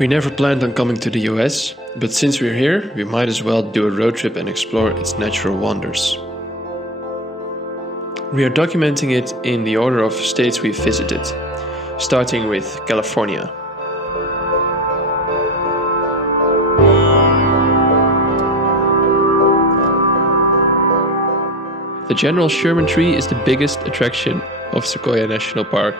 We never planned on coming to the US, but since we're here, we might as well do a road trip and explore its natural wonders. We are documenting it in the order of states we've visited, starting with California. The General Sherman tree is the biggest attraction of Sequoia National Park.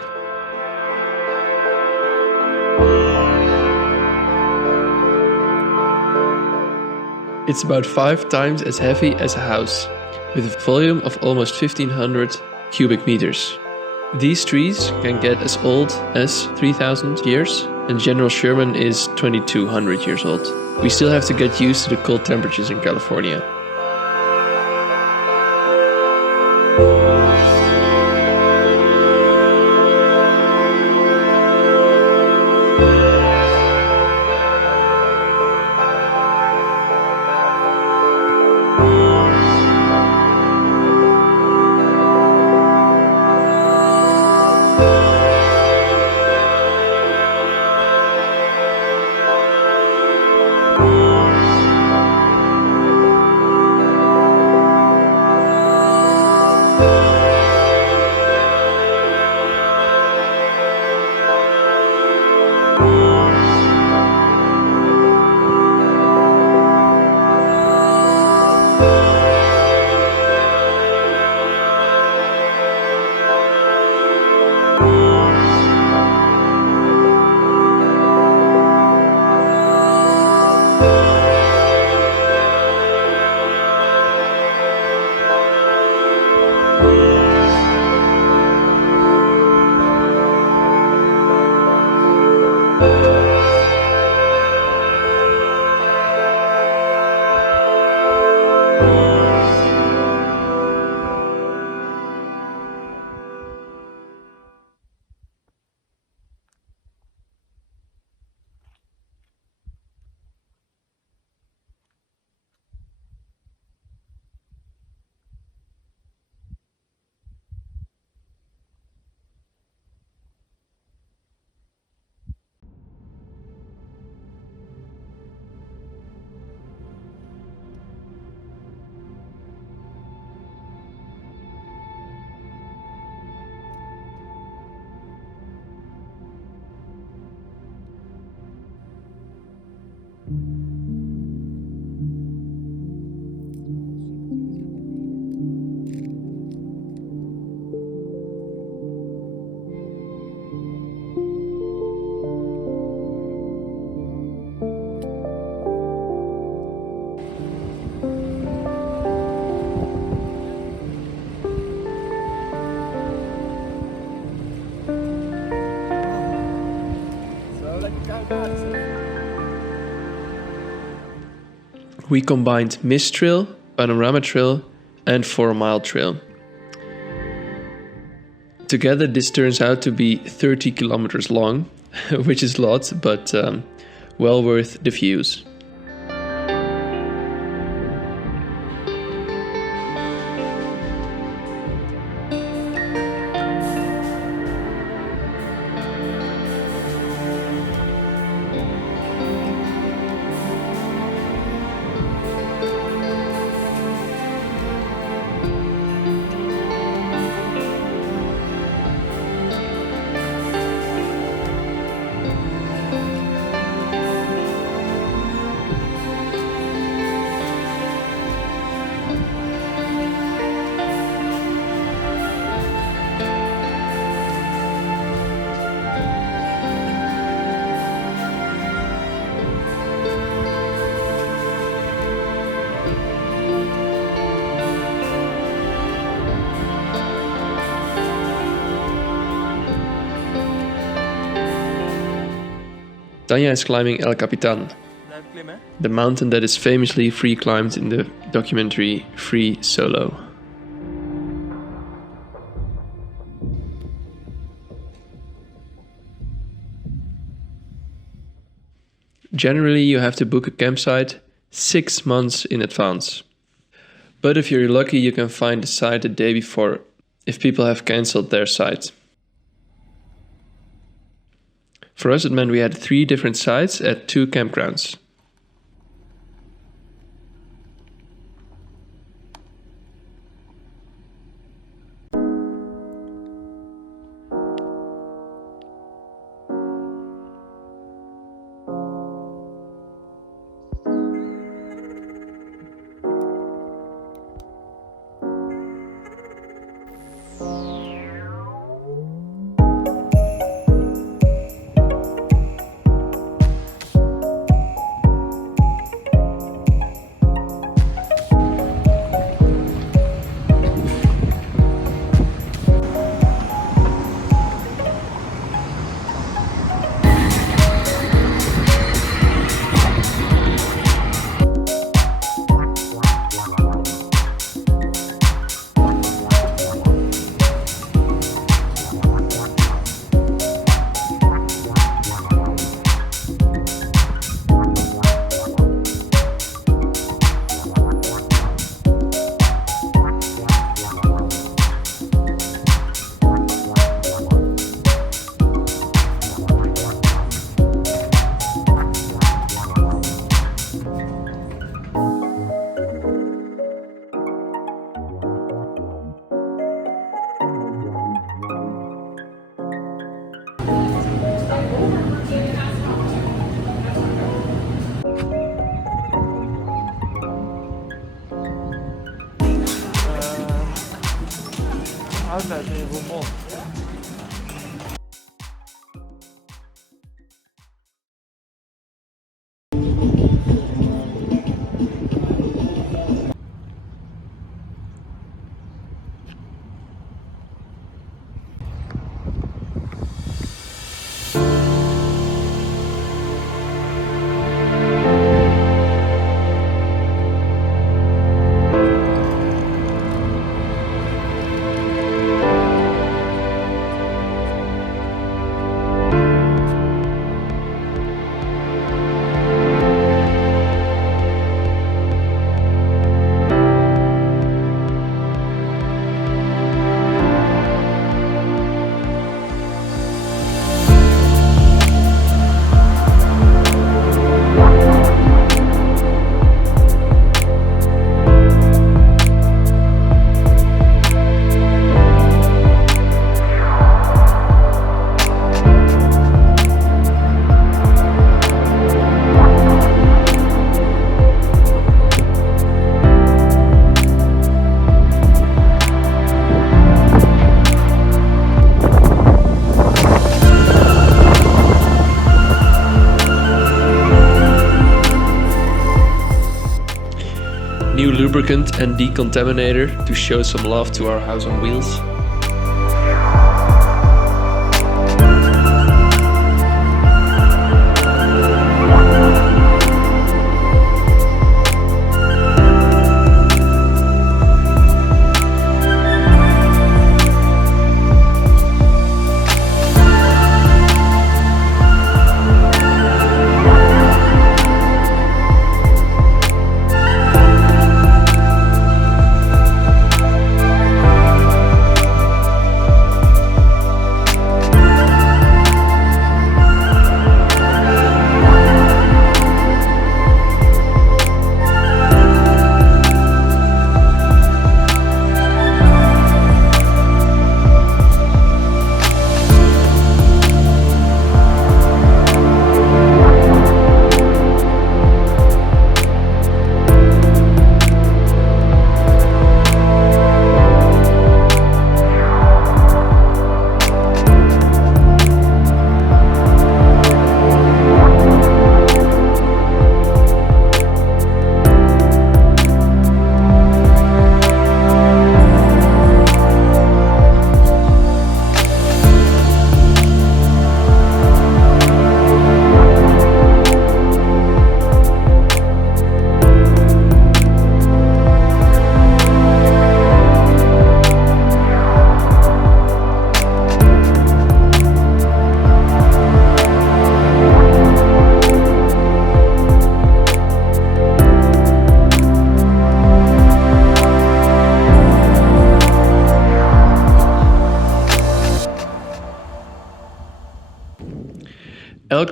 It's about 5 times as heavy as a house, with a volume of almost 1500 cubic meters. These trees can get as old as 3000 years, and General Sherman is 2200 years old. We still have to get used to the cold temperatures in California. We combined Mist Trail, Panorama Trail and 4-mile trail. Together this turns out to be 30 kilometers long, which is a lot, but well worth the views. Tanya is climbing El Capitan, the mountain that is famously free climbed in the documentary Free Solo. Generally, you have to book a campsite 6 months in advance. But if you're lucky, you can find the site the day before if people have cancelled their site. For us, it meant we had 3 different sites at 2 campgrounds. New lubricant and decontaminator to show some love to our house on wheels.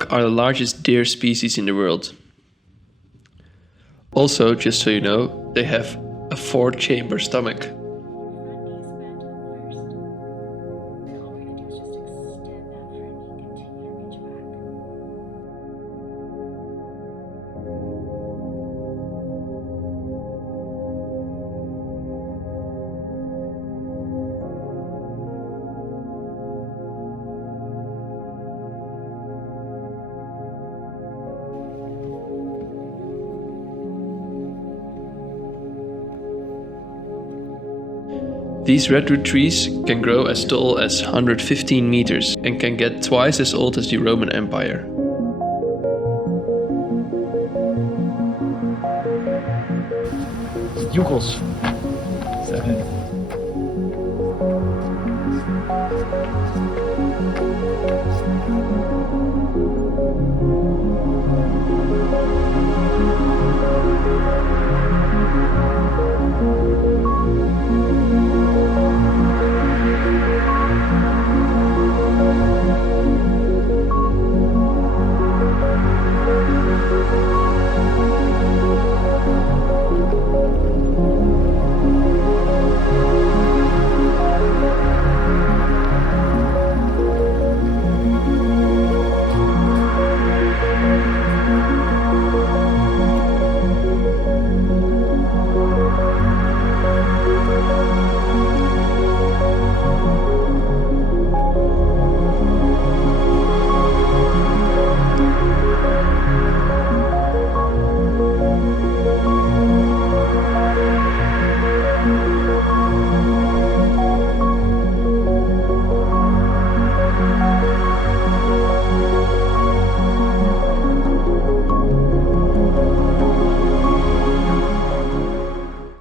are the largest deer species in the world. Also, just so you know, they have a 4-chamber stomach. These redwood trees can grow as tall as 115 meters and can get twice as old as the Roman Empire. Jugels.